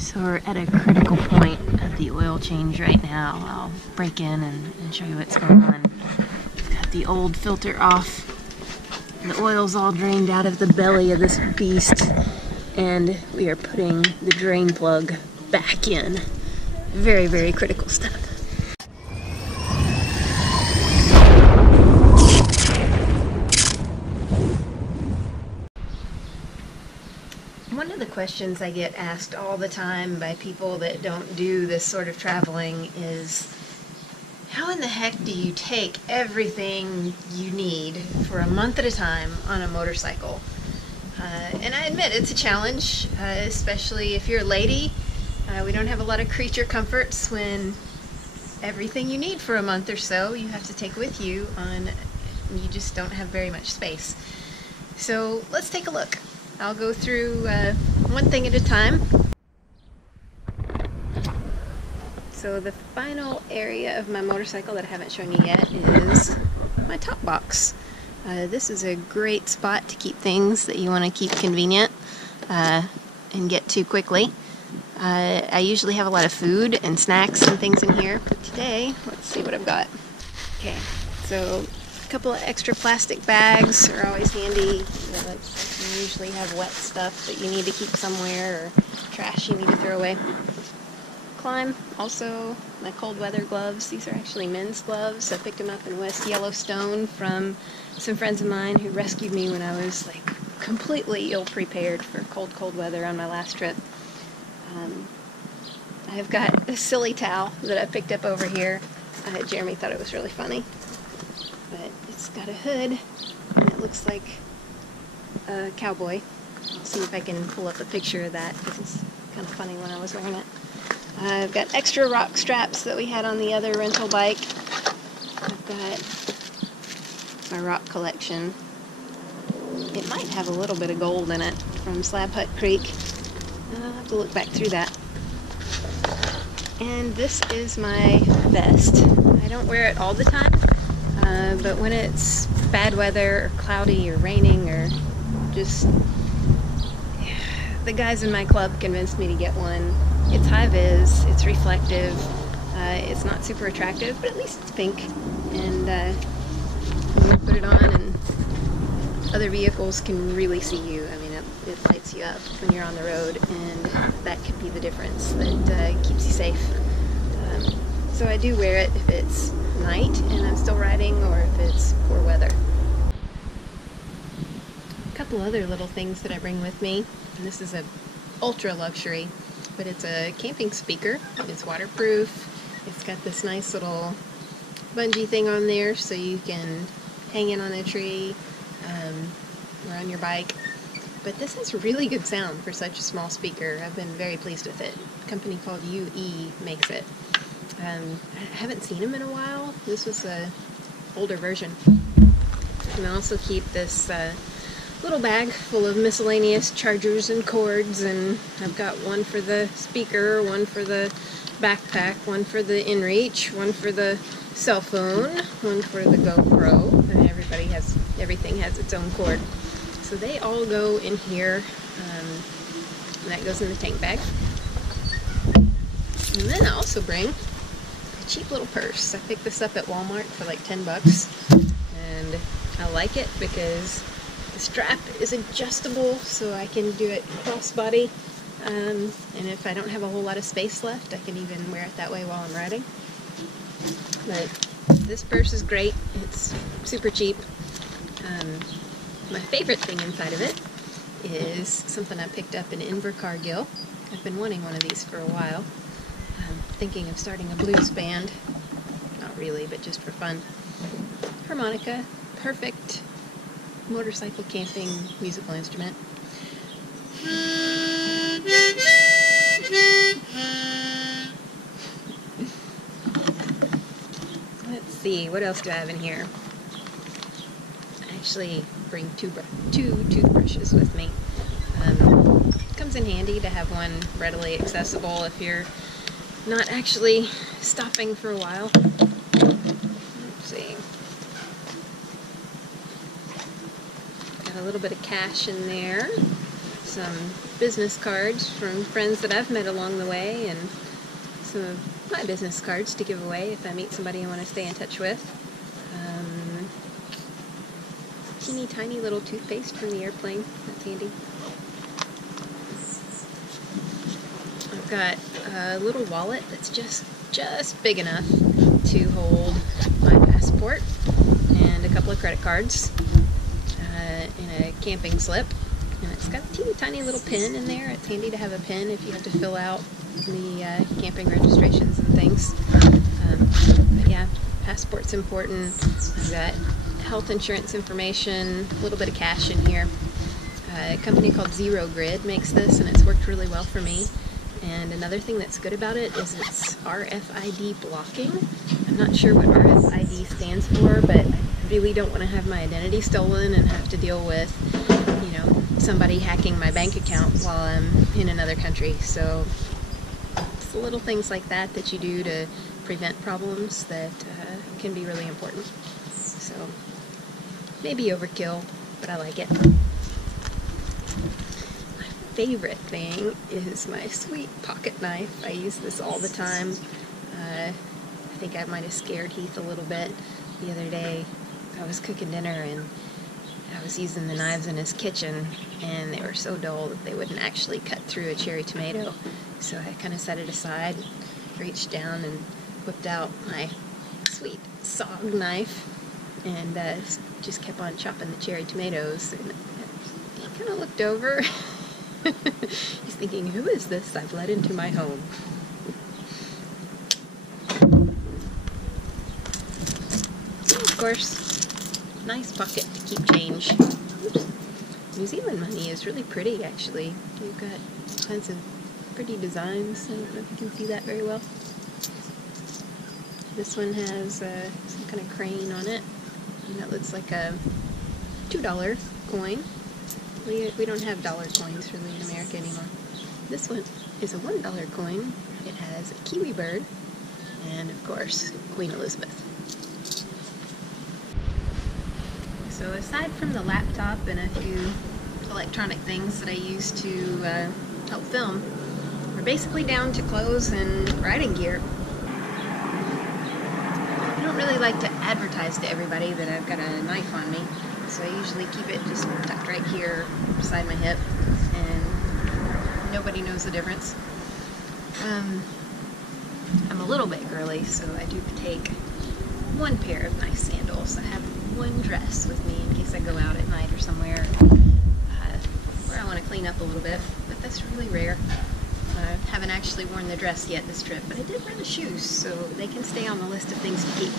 So we're at a critical point of the oil change right now. I'll break in and show you what's going on. Got the old filter off. The oil's all drained out of the belly of this beast, and we are putting the drain plug back in. Very, very critical step. One of the questions I get asked all the time by people that don't do this sort of traveling is, how in the heck do you take everything you need for a month at a time on a motorcycle? And I admit it's a challenge, especially if you're a lady. We don't have a lot of creature comforts when everything you need for a month or so you have to take with you you just don't have very much space. So let's take a look. I'll go through one thing at a time. So the final area of my motorcycle that I haven't shown you yet is my top box. This is a great spot to keep things that you want to keep convenient and get to quickly. I usually have a lot of food and snacks and things in here, but today, let's see what I've got. Okay, so a couple of extra plastic bags are always handy. You usually have wet stuff that you need to keep somewhere, or trash you need to throw away. Climb, also my cold weather gloves. These are actually men's gloves. I picked them up in West Yellowstone from some friends of mine who rescued me when I was like completely ill-prepared for cold weather on my last trip. I've got a silly towel that I picked up over here. Jeremy thought it was really funny, but it's got a hood and it looks like a cowboy. I'll see if I can pull up a picture of that because it's kind of funny when I was wearing it. I've got extra rock straps that we had on the other rental bike. I've got my rock collection. It might have a little bit of gold in it from Slab Hut Creek. I'll have to look back through that. And this is my vest. I don't wear it all the time, but when it's bad weather or cloudy or raining or just... The guys in my club convinced me to get one. It's high-vis, it's reflective, it's not super attractive, but at least it's pink. And you put it on and other vehicles can really see you. I mean, it lights you up when you're on the road, and that could be the difference that keeps you safe. So I do wear it if it's night and I'm still riding, or if it's poor weather. A couple other little things that I bring with me, and this is a ultra luxury, but it's a camping speaker. It's waterproof. It's got this nice little bungee thing on there so you can hang it on a tree or on your bike. But this has really good sound for such a small speaker. I've been very pleased with it. A company called UE makes it. I haven't seen them in a while. This was an older version. And I also keep this little bag full of miscellaneous chargers and cords, and I've got one for the speaker, one for the backpack, one for the inReach, one for the cell phone, one for the GoPro, and everything has its own cord. So they all go in here, and that goes in the tank bag. And then I also bring a cheap little purse. I picked this up at Walmart for like 10 bucks, and I like it because the strap is adjustable, so I can do it crossbody, and if I don't have a whole lot of space left, I can even wear it that way while I'm riding. But this purse is great. It's super cheap. My favorite thing inside of it is something I picked up in Invercargill. I've been wanting one of these for a while. I'm thinking of starting a blues band. Not really, but just for fun. Harmonica, perfect motorcycle camping musical instrument. Let's see, what else do I have in here? I actually bring two toothbrushes with me. Comes in handy to have one readily accessible if you're not actually stopping for a while. Let's see. Got a little bit of cash in there. some business cards from friends that I've met along the way, and some of my business cards to give away if I meet somebody I want to stay in touch with. Teeny tiny little toothpaste from the airplane. That's handy. I've got a little wallet that's just big enough to hold my passport and a couple of credit cards and a camping slip. And it's got a teeny tiny little pin in there. It's handy to have a pin if you have to fill out the camping registrations and things. But yeah, passport's important. I've got health insurance information, a little bit of cash in here. A company called Zero Grid makes this, and it's worked really well for me. And another thing that's good about it is it's RFID blocking. I'm not sure what RFID stands for, but I really don't want to have my identity stolen and have to deal with, you know, somebody hacking my bank account while I'm in another country. So it's the little things like that that you do to prevent problems that can be really important. So maybe overkill, but I like it. My favorite thing is my sweet pocket knife. I use this all the time. I think I might have scared Heath a little bit the other day. I was cooking dinner and I was using the knives in his kitchen, and they were so dull that they wouldn't actually cut through a cherry tomato. So I kind of set it aside, reached down and whipped out my sweet SOG knife and just kept on chopping the cherry tomatoes. And he kind of looked over. He's thinking, who is this I've let into my home? And of course, nice pocket to keep change. Oops. New Zealand money is really pretty, actually. You've got all kinds of pretty designs. I don't know if you can see that very well. This one has some kind of crane on it, and that looks like a $2 coin. We don't have dollar coins really in America anymore. This one is a $1 coin. It has a kiwi bird, and of course, Queen Elizabeth. So aside from the laptop and a few electronic things that I use to help film, we're basically down to clothes and riding gear. I don't really like to advertise to everybody that I've got a knife on me, so I usually keep it just tucked right here beside my hip, and nobody knows the difference. I'm a little bit girly, so I do take one pair of nice sandals. I have one dress with me in case I go out at night or somewhere where I want to clean up a little bit, but that's really rare. I haven't actually worn the dress yet this trip, but I did wear the shoes, so they can stay on the list of things to keep.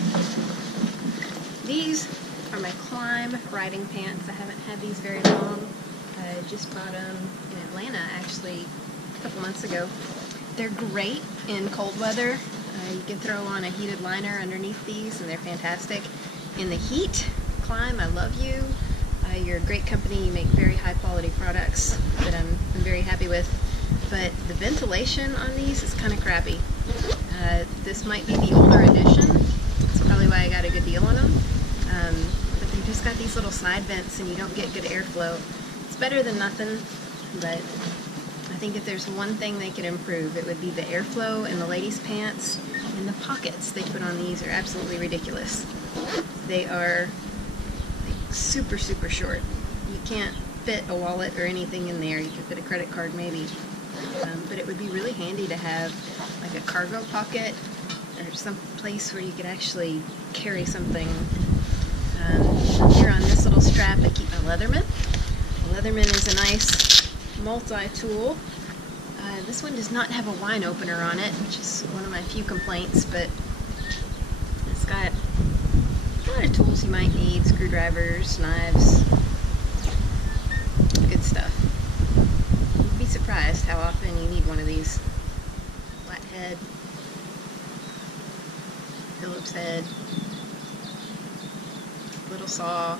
These are my Climb riding pants. I haven't had these very long. I just bought them in Atlanta, actually, a couple months ago. They're great in cold weather. You can throw on a heated liner underneath these, and they're fantastic. In the heat, Climb, I love you. You're a great company. You make very high quality products that I'm very happy with. But the ventilation on these is kind of crappy. This might be the older edition. That's probably why I got a good deal on them. But they've just got these little side vents and you don't get good airflow. It's better than nothing, but I think if there's one thing they could improve, it would be the airflow in the ladies' pants, and the pockets they put on these are absolutely ridiculous. They are like super, super short. You can't fit a wallet or anything in there. You could fit a credit card maybe. But it would be really handy to have like a cargo pocket or some place where you could actually carry something. Here on this little strap I keep my Leatherman. The Leatherman is a nice multi-tool. This one does not have a wine opener on it, which is one of my few complaints, but it's got a lot of tools you might need: screwdrivers, knives, good stuff. You'd be surprised how often you need one of these. Flathead, Phillips head, little saw,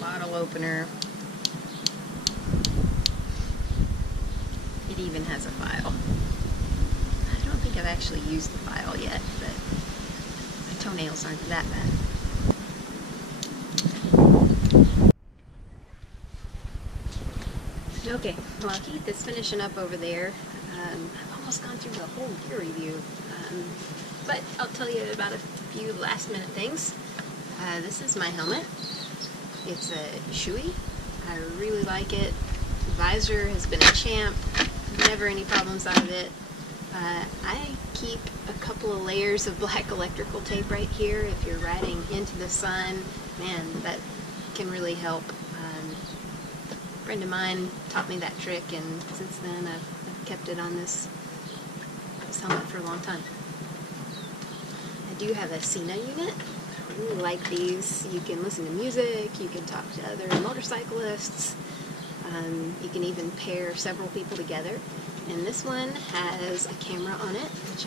bottle opener. It even has a file. I don't think I've actually used the file yet, but my toenails aren't that bad. Okay, well Keith is finishing up over there. I've almost gone through the whole gear review, but I'll tell you about a few last minute things. This is my helmet. It's a Shoei. I really like it. Visor has been a champ. Never any problems out of it. I keep a couple of layers of black electrical tape right here. If you're riding into the sun, man, that can really help. A friend of mine taught me that trick, and since then I've kept it on this helmet for a long time. I do have a Sena unit. I really like these. You can listen to music, you can talk to other motorcyclists, you can even pair several people together. And this one has a camera on it, which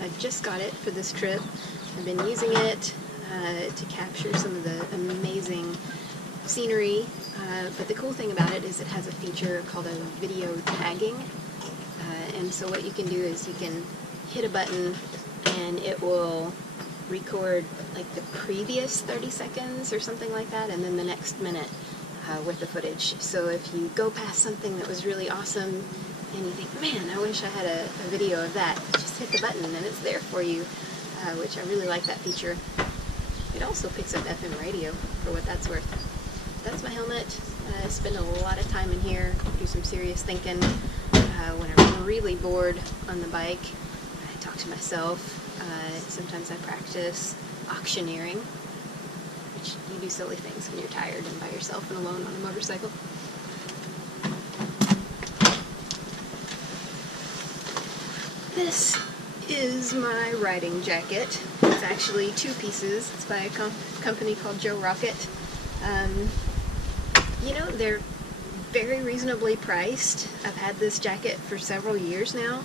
I just got it for this trip. I've been using it to capture some of the amazing scenery, but the cool thing about it is it has a feature called a video tagging, and so what you can do is you can hit a button and it will record like the previous 30 seconds or something like that, and then the next minute worth of footage. So if you go past something that was really awesome and you think, man, I wish I had a video of that, just hit the button and it's there for you, which I really like that feature. It also picks up FM radio for what that's worth. That's my helmet. I spend a lot of time in here, do some serious thinking. When I'm really bored on the bike, I talk to myself. Sometimes I practice auctioneering, which you do silly things when you're tired and by yourself and alone on a motorcycle. This is my riding jacket. It's actually two pieces. It's by a company called Joe Rocket. You know, they're very reasonably priced. I've had this jacket for several years now.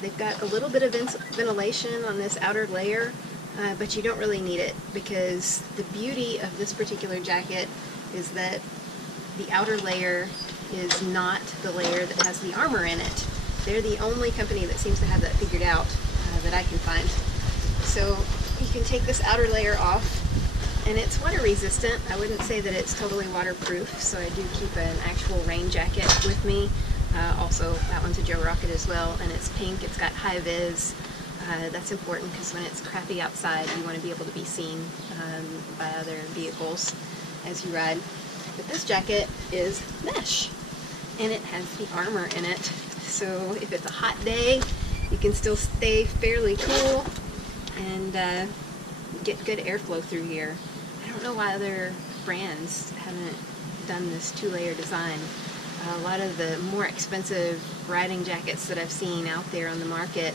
They've got a little bit of ventilation on this outer layer, but you don't really need it, because the beauty of this particular jacket is that the outer layer is not the layer that has the armor in it. They're the only company that seems to have that figured out that I can find. So you can take this outer layer off, and it's water resistant. I wouldn't say that it's totally waterproof, so I do keep an actual rain jacket with me. Also, that one's a Joe Rocket as well, and it's pink. It's got high vis. That's important because when it's crappy outside, you want to be able to be seen by other vehicles as you ride. But this jacket is mesh, and it has the armor in it. So if it's a hot day, you can still stay fairly cool and get good airflow through here. I don't know why other brands haven't done this two-layer design. A lot of the more expensive riding jackets that I've seen out there on the market,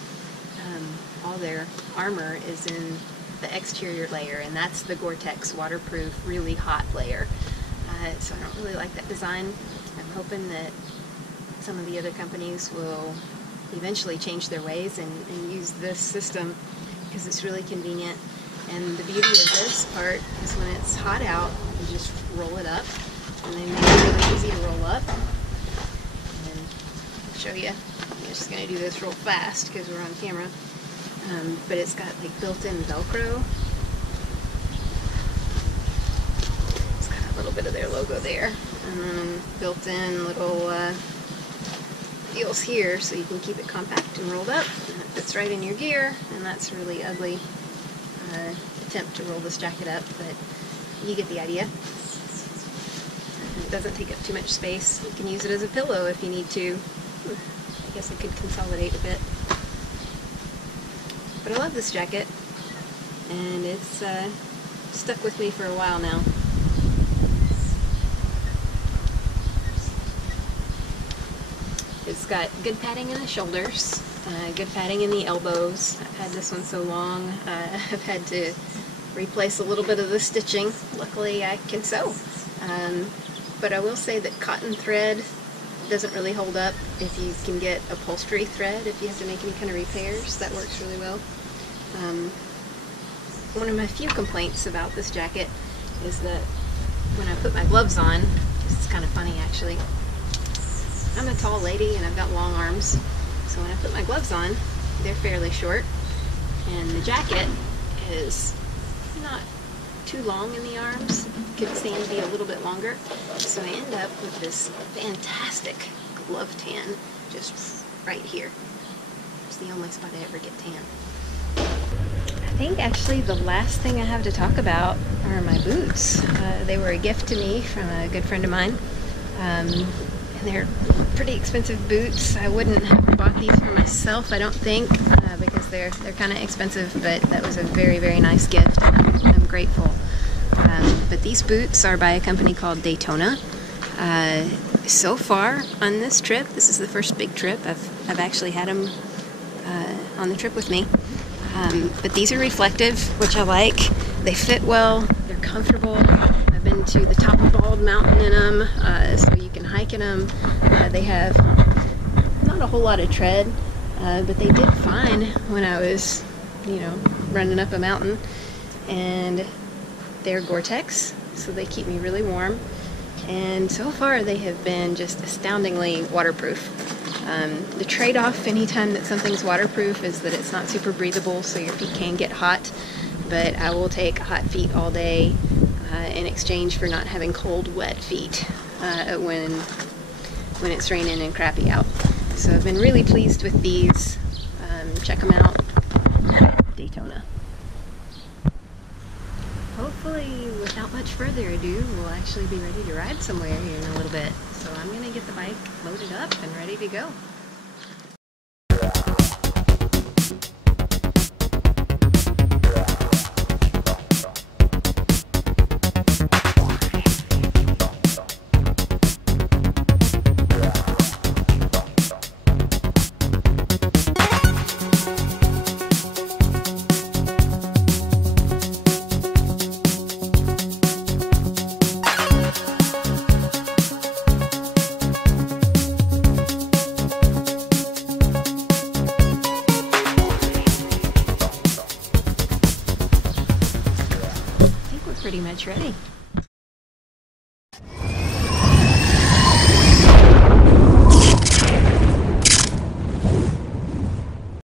all their armor is in the exterior layer, and that's the Gore-Tex waterproof, really hot layer. So I don't really like that design. I'm hoping that some of the other companies will eventually change their ways and use this system, because it's really convenient. And the beauty of this part is when it's hot out, you just roll it up, and they make it really easy to roll up. And I'll show you. I'm just going to do this real fast because we're on camera. But it's got like built-in Velcro. It's got a little bit of their logo there, and then built-in little deals here so you can keep it compact and rolled up, and it fits right in your gear. And that's a really ugly attempt to roll this jacket up, but you get the idea. It doesn't take up too much space. You can use it as a pillow if you need to. I guess I could consolidate a bit. But I love this jacket, and it's stuck with me for a while now. It's got good padding in the shoulders, good padding in the elbows. I've had this one so long, I've had to replace a little bit of the stitching. Luckily I can sew. But I will say that cotton thread doesn't really hold up. If you can get upholstery thread, if you have to make any kind of repairs, that works really well. One of my few complaints about this jacket is that when I put my gloves on, this is kind of funny actually, I'm a tall lady and I've got long arms, so when I put my gloves on, they're fairly short, and the jacket is not too long in the arms. Could stand to be a little bit longer. So I end up with this fantastic glove tan just right here. It's the only spot I ever get tan. I think actually the last thing I have to talk about are my boots. They were a gift to me from a good friend of mine. And they're pretty expensive boots. I wouldn't have bought these for myself, I don't think, because they're kind of expensive, but that was a very, very nice gift, and I'm grateful. But these boots are by a company called Daytona. So far on this trip, this is the first big trip, I've actually had them on the trip with me. But these are reflective, which I like. They fit well, they're comfortable. I've been to the top of Bald Mountain in them, so you can hike in them. They have not a whole lot of tread, but they did fine when I was, running up a mountain. And they're Gore-Tex, so they keep me really warm. And so far they have been just astoundingly waterproof. The trade-off anytime that something's waterproof is that it's not super breathable, so your feet can get hot. But I will take hot feet all day in exchange for not having cold, wet feet when it's raining and crappy out. So I've been really pleased with these. Check them out. Daytona. Hopefully, without much further ado, we'll actually be ready to ride somewhere here in a little bit. So I'm going to get the bike loaded up and ready to go. Pretty much ready.